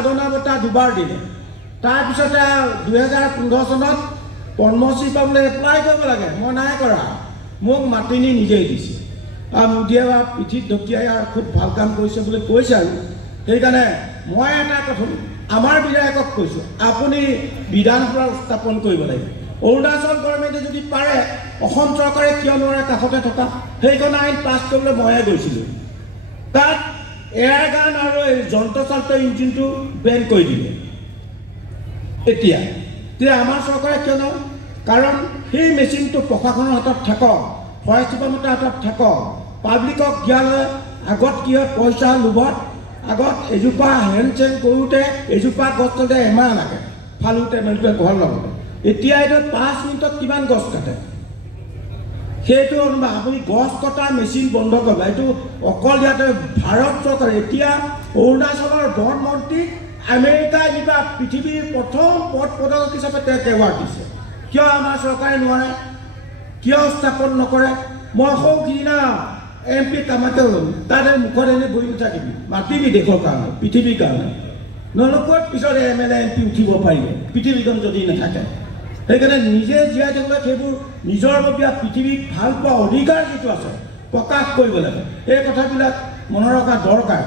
সাধনা বঁটা দুবাৰ দিলে তাৰপিছতে 2015 চনত পদ্মশ্ৰী পাবলৈ এপ্লাই কৰিব লাগে মই নাই কৰা মোক মাতি নি নিজেই দিছে মোদীয়ে পিঠিত ঢকিয়াই আৰু খুব ভাল কাম কৰিছে বুলি কৈছে আৰু সেইকাৰণে মই এটা কথা আমাৰ বিধায়কক কৈছোঁ আপুনি বিধানসভা স্থাপন কৰিব লাগিব অৰুণাচল গভৰ্ণমেণ্টে যদি পাৰে অসম চৰকাৰে কিয় নোৱাৰে কাষতে থকা সেইখন আইন পাছ কৰিবলৈ ময়ে গৈছিলোঁ তাত এয়াৰ গান আৰু এই যন্ত্ৰচালিত ইঞ্জিনটো বেন কৰি দিলে এতিয়া আমাৰ চৰকাৰে কিয় নহয় কাৰণ সেই মেচিনটো প্ৰশাসনৰ হাতত থাকক ফৰেষ্ট ডিপাৰ্টমেণ্টৰ হাতত থাকক পাব্লিকক জ্ঞান আগত কি হয় পইচা লোভত আগত এজোপা হেণ্ড চেন কৰোঁতে এজোপা গছ কাটে এমাহ লাগে ফালোতে মেলোতে ঘৰ লগতে এতিয়া এইটো 5 মিনিটত কিমান গছ কাটে সেইটো অনুমান আপুনি গছ কটা মেচিন বন্ধ কৰিব এইটো অকল ইয়াতে ভাৰত চৰকাৰে এতিয়া অৰুণাচলৰ বন মন্ত্ৰী আমেৰিকাই যিবা পৃথিৱীৰ প্ৰথম পথ প্ৰদৰ্শক হিচাপে তেওঁক এৱাৰ্ড দিছে কিয় আমাৰ চৰকাৰে নোৱাৰে কিয় স্থাপন নকৰে মই সৌখিনা MP কামাতে হ'ম তাতে মুখত এনে বহি নাথাকিবি মাতিবি দেশৰ কাৰণে পৃথিৱীৰ কাৰণে নলকত পিছত MLA MP উঠিব পাৰিব পৃথিৱীখন যদি নাথাকে সেইকাৰণে নিজে জীয়াই থাকিলে সেইবোৰ নিজৰ বাবে পৃথিৱীক ভাল পোৱা অধিকাৰ যিটো আছে প্ৰকাশ কৰিব লাগে এই কথাবিলাক মনত ৰখা দৰকাৰ